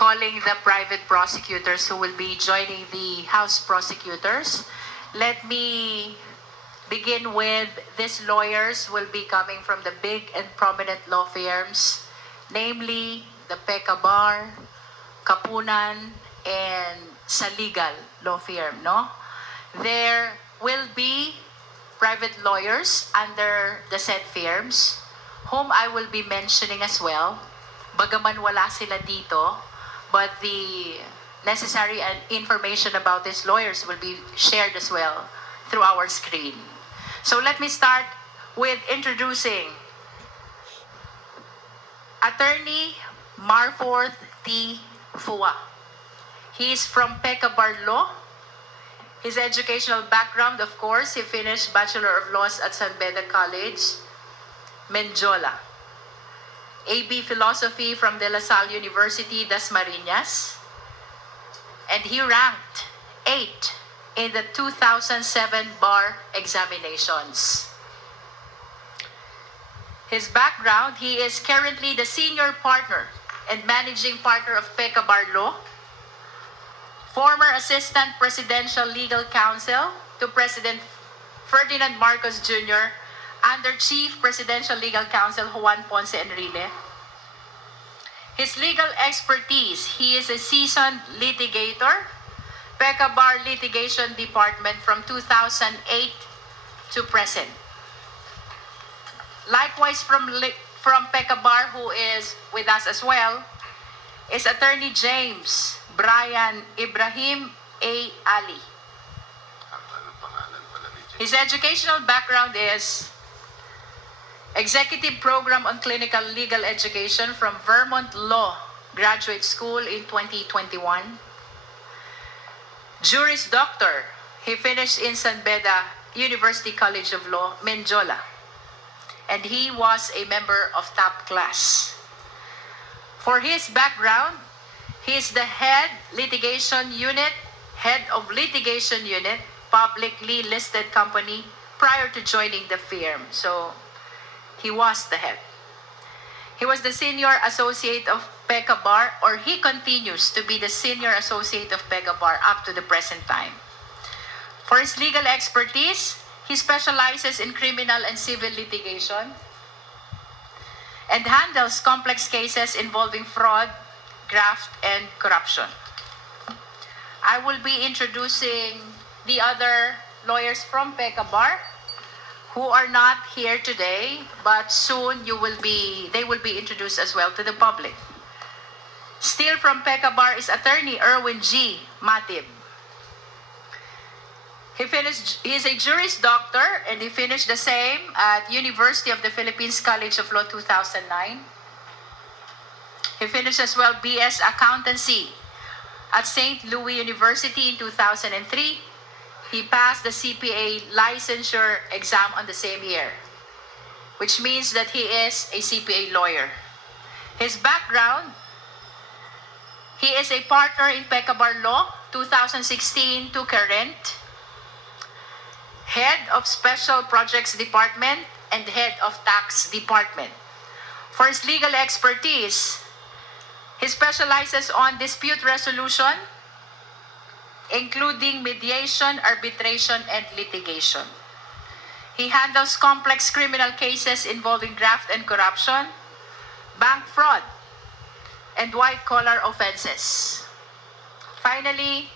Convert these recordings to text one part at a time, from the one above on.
calling the private prosecutors who will be joining the House prosecutors. Let me begin with these lawyers will be coming from the big and prominent law firms, namely the Pekka Bar, Kapunan, and Saligal law firm, no? There will be private lawyers under the said firms, whom I will be mentioning as well. Bagaman wala sila dito, but the necessary information about these lawyers will be shared as well through our screen. So let me start with introducing Attorney Marforth T. Fua. He is from Pekka Bar Law. His educational background, of course, he finished Bachelor of Laws at San Beda College, Menjola. AB Philosophy from De La Salle University, Dasmariñas. And he ranked 8 in the 2007 bar examinations. His background, he is currently the senior partner and managing partner of Pekka Bar Law, former assistant presidential legal counsel to President Ferdinand Marcos Jr. under Chief Presidential Legal Counsel Juan Ponce Enrile. His legal expertise, he is a seasoned litigator, Pekka Bar Litigation Department from 2008 to present. Likewise from Pekka Bar, who is with us as well, is Attorney James Brian Ibrahim A. Ali. His educational background is Executive Program on Clinical Legal Education from Vermont Law Graduate School in 2021. Juris Doctor, he finished in San Beda University College of Law, Menjola. And he was a member of top class. For his background, he is the head of litigation unit, publicly listed company prior to joining the firm. So he was the head. He was the senior associate of Pekka Bar, or he continues to be the senior associate of Pekka Bar up to the present time. For his legal expertise, he specializes in criminal and civil litigation and handles complex cases involving fraud, graft, and corruption. I will be introducing the other lawyers from Pekka Bar who are not here today, but soon they will be introduced as well to the public. Still from Pekka Bar is Attorney Erwin G. Matib. He is a Juris Doctor, and he finished the same at University of the Philippines College of Law 2009. He finished as well BS Accountancy at St. Louis University in 2003. He passed the CPA licensure exam on the same year, which means that he is a CPA lawyer. His background, he is a partner in Pekka Bar Law 2016 to current, head of Special Projects Department and head of Tax Department. For his legal expertise, he specializes on dispute resolution, including mediation, arbitration, and litigation. He handles complex criminal cases involving graft and corruption, bank fraud, and white-collar offenses. Finally,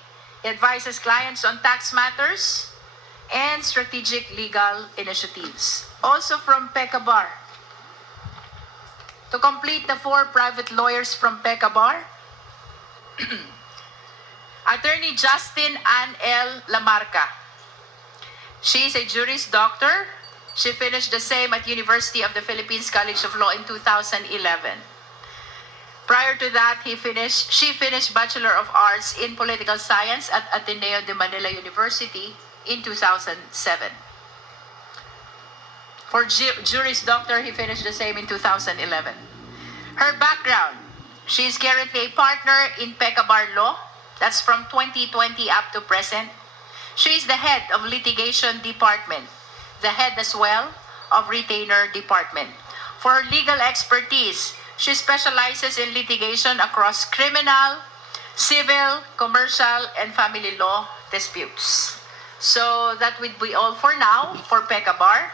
he advises clients on tax matters and strategic legal initiatives. Also from Pekka Bar. To complete the 4 private lawyers from Pekka Bar, Attorney Justin Ann L. Lamarca. She is a Juris Doctor. She finished the same at University of the Philippines College of Law in 2011. Prior to that, she finished Bachelor of Arts in Political Science at Ateneo de Manila University in 2007. For Juris Doctor, he finished the same in 2011. Her background, she is currently a partner in Pekka Bar Law. That's from 2020 up to present. She is the head of litigation department, the head as well of retainer department. For her legal expertise, She specializes in litigation across criminal, civil, commercial, and family law disputes. So that would be all for now for Pekka Bar.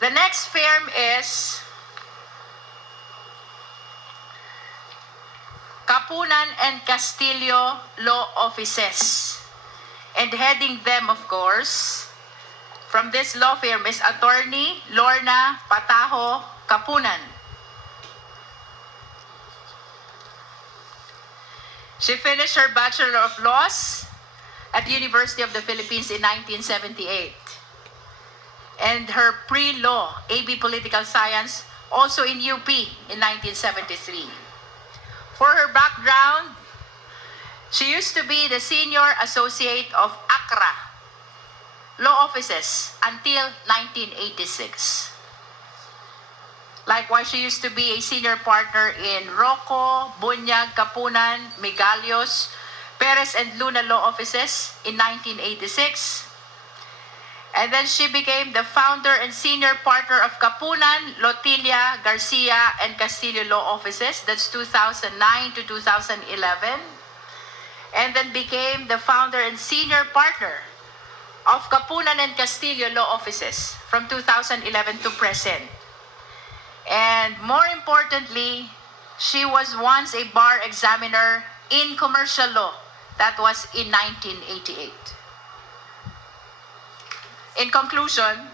The next firm is Kapunan and Castillo Law Offices. And heading them, of course, from this law firm is Attorney Lorna Pataho Kapunan. She finished her Bachelor of Laws at University of the Philippines in 1978. And her pre-law, AB Political Science, also in UP in 1973. For her background, she used to be the Senior Associate of ACRA Law Offices until 1986. Likewise, she used to be a senior partner in Rocco, Bunyag, Kapunan, Migalios, Perez and Luna Law Offices in 1986. And then she became the founder and senior partner of Kapunan, Lotilla, Garcia, and Castillo Law Offices. That's 2009 to 2011. And then became the founder and senior partner of Kapunan and Castillo Law Offices from 2011 to present. And more importantly, she was once a bar examiner in commercial law. That was in 1988. In conclusion,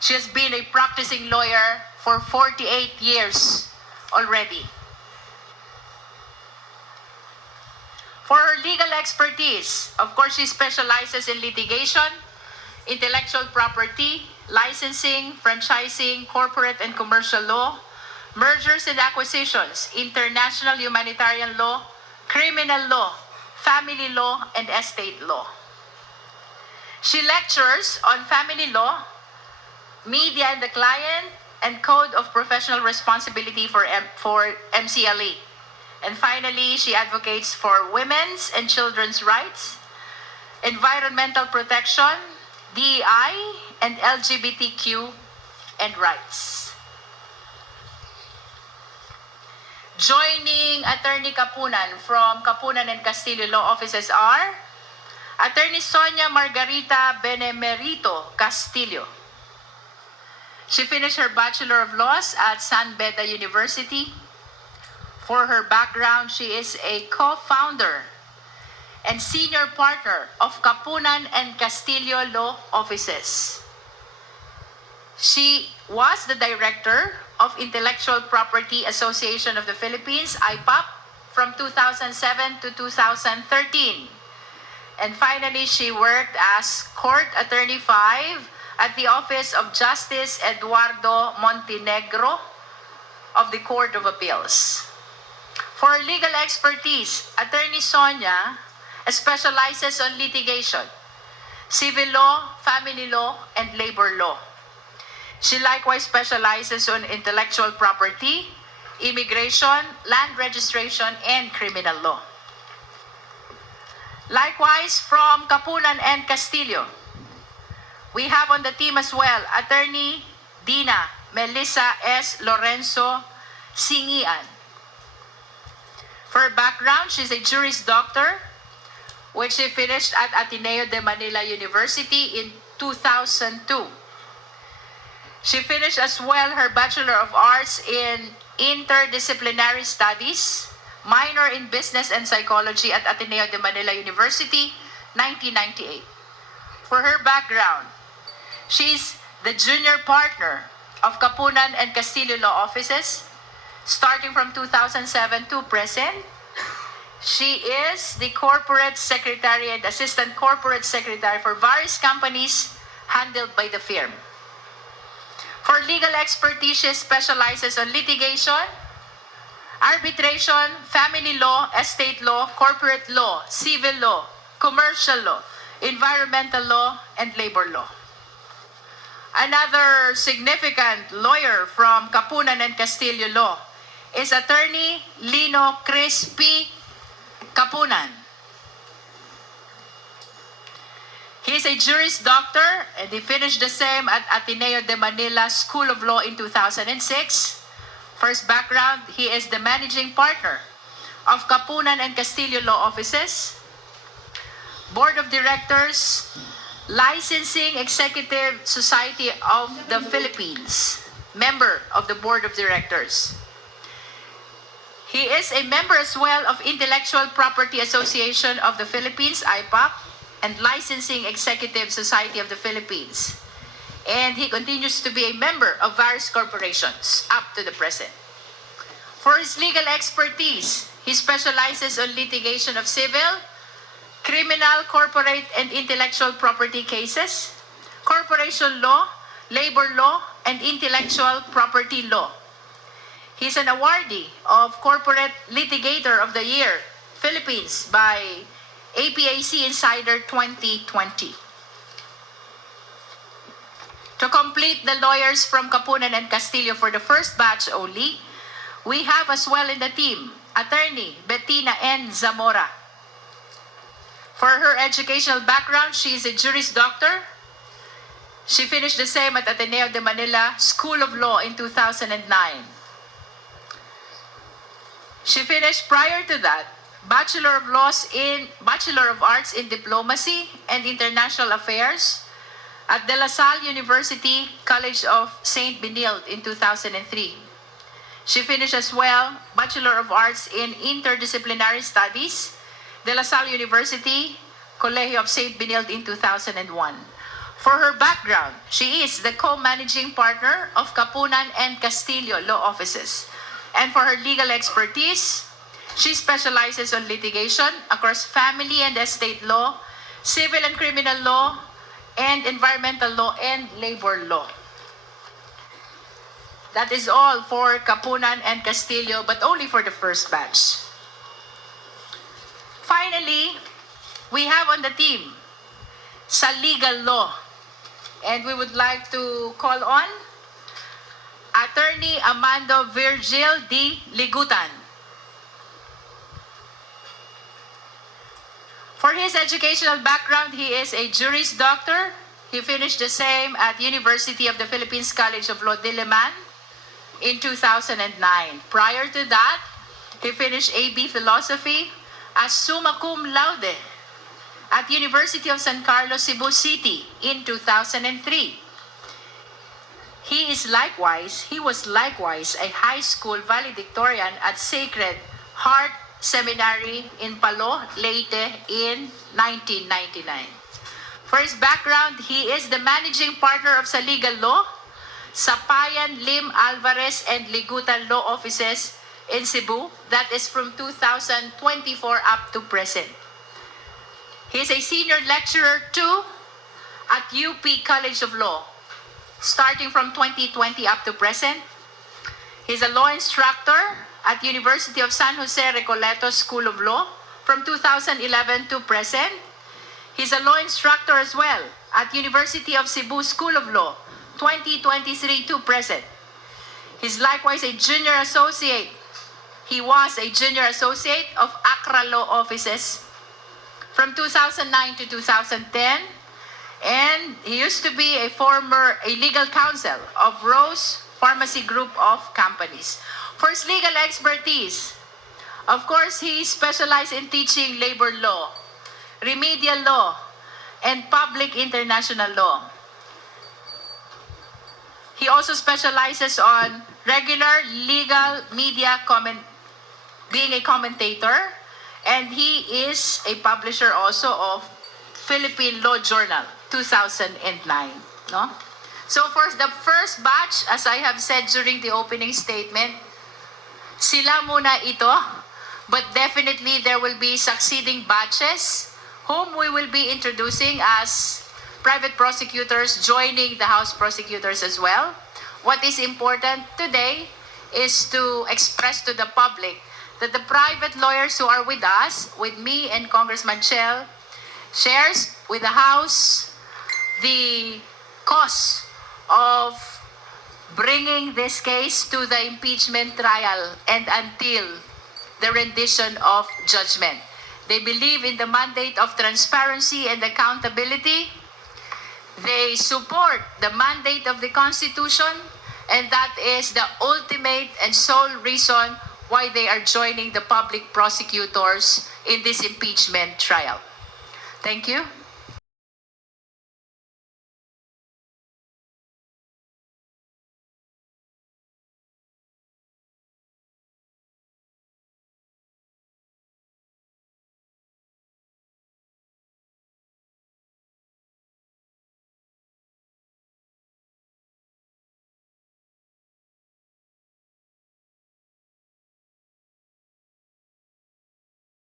she has been a practicing lawyer for 48 years already. For her legal expertise, of course, she specializes in litigation, intellectual property, licensing, franchising, corporate and commercial law, mergers and acquisitions, international humanitarian law, criminal law, family law, and estate law. She lectures on family law, media and the client, and code of professional responsibility for MCLE. And finally, she advocates for women's and children's rights, environmental protection, DEI, and LGBTQ and rights. Joining Attorney Kapunan from Kapunan and Castillo Law Offices are Attorney Sonia Margarita Benemerito Castillo. She finished her Bachelor of Laws at San Beda University. For her background, she is a co-founder and senior partner of Kapunan and Castillo Law Offices. She was the director of Intellectual Property Association of the Philippines, IPAP, from 2007 to 2013. And finally, she worked as Court Attorney 5 at the Office of Justice Eduardo Montenegro of the Court of Appeals. For legal expertise, Attorney Sonia specializes on litigation, civil law, family law, and labor law. She likewise specializes on intellectual property, immigration, land registration, and criminal law. Likewise, from Kapunan and Castillo, we have on the team as well, Attorney Dina Melissa S. Lorenzo Singian. For her background, she's a Juris Doctor, which she finished at Ateneo de Manila University in 2002. She finished as well her Bachelor of Arts in Interdisciplinary Studies, minor in Business and Psychology at Ateneo de Manila University, 1998. For her background, she's the junior partner of Kapunan and Castillo Law Offices, starting from 2007 to present. She is the Corporate Secretary and Assistant Corporate Secretary for various companies handled by the firm. For legal expertise, she specializes on litigation, arbitration, family law, estate law, corporate law, civil law, commercial law, environmental law, and labor law. Another significant lawyer from Kapunan and Castillo Law is Attorney Lino Crispy Kapunan. He is a Juris Doctor and he finished the same at Ateneo de Manila School of Law in 2006, First background, he is the managing partner of Kapunan and Castillo Law Offices, Board of Directors, Licensing Executive Society of the Philippines, member of the Board of Directors. He is a member as well of Intellectual Property Association of the Philippines, IPAC, and Licensing Executive Society of the Philippines. And he continues to be a member of various corporations up to the present. For his legal expertise, he specializes on litigation of civil, criminal, corporate, and intellectual property cases, corporation law, labor law, and intellectual property law. He's an awardee of Corporate Litigator of the Year, Philippines by APAC Insider 2020. To complete the lawyers from Kapunan and Castillo for the first batch only, we have as well in the team, Attorney Bettina N. Zamora. For her educational background, she is a Juris Doctor. She finished the same at Ateneo de Manila School of Law in 2009. She finished prior to that Bachelor of Arts in Diplomacy and International Affairs at De La Salle University College of St. Benilde in 2003. She finished as well Bachelor of Arts in Interdisciplinary Studies, De La Salle University, Colegio of St. Benilde in 2001. For her background, she is the co-managing partner of Kapunan and Castillo Law Offices. And for her legal expertise, she specializes on litigation across family and estate law, civil and criminal law, and environmental law and labor law. That is all for Kapunan and Castillo, but only for the first batch. Finally, we have on the team sa legal law, and we would like to call on Attorney Amando Virgil D. Ligutan. For his educational background, he is a Juris Doctor. He finished the same at University of the Philippines College of Law, Diliman in 2009. Prior to that, he finished AB Philosophy as summa cum laude at University of San Carlos, Cebu City in 2003. He was likewise a high school valedictorian at Sacred Heart Seminary in Palo, Leyte in 1999. For his background, he is the managing partner of sa legal law, Sapayan, Lim, Alvarez, and Ligutan Law Offices in Cebu. That is from 2024 up to present. He is a senior lecturer too at UP College of Law, starting from 2020 up to present. He's a law instructor at University of San Jose Recoleto School of Law from 2011 to present. He's a law instructor as well at University of Cebu School of Law 2023 to present. He's likewise a junior associate. He was a junior associate of Accra Law Offices from 2009 to 2010. And he used to be a legal counsel of Rose Pharmacy Group of Companies. For his legal expertise, of course, he specialized in teaching labor law, remedial law, and public international law. He also specializes on regular legal media being a commentator, and he is a publisher also of Philippine Law Journal 2009. No? So for the first batch, as I have said during the opening statement, sila muna ito, but definitely there will be succeeding batches whom we will be introducing as private prosecutors joining the House prosecutors as well. What is important today is to express to the public that the private lawyers who are with us, with me and Congressman Chell, shares with the House the cost of bringing this case to the impeachment trial and until the rendition of judgment. They believe in the mandate of transparency and accountability. They support the mandate of the Constitution And that is the ultimate and sole reason why they are joining the public prosecutors in this impeachment trial. Thank you.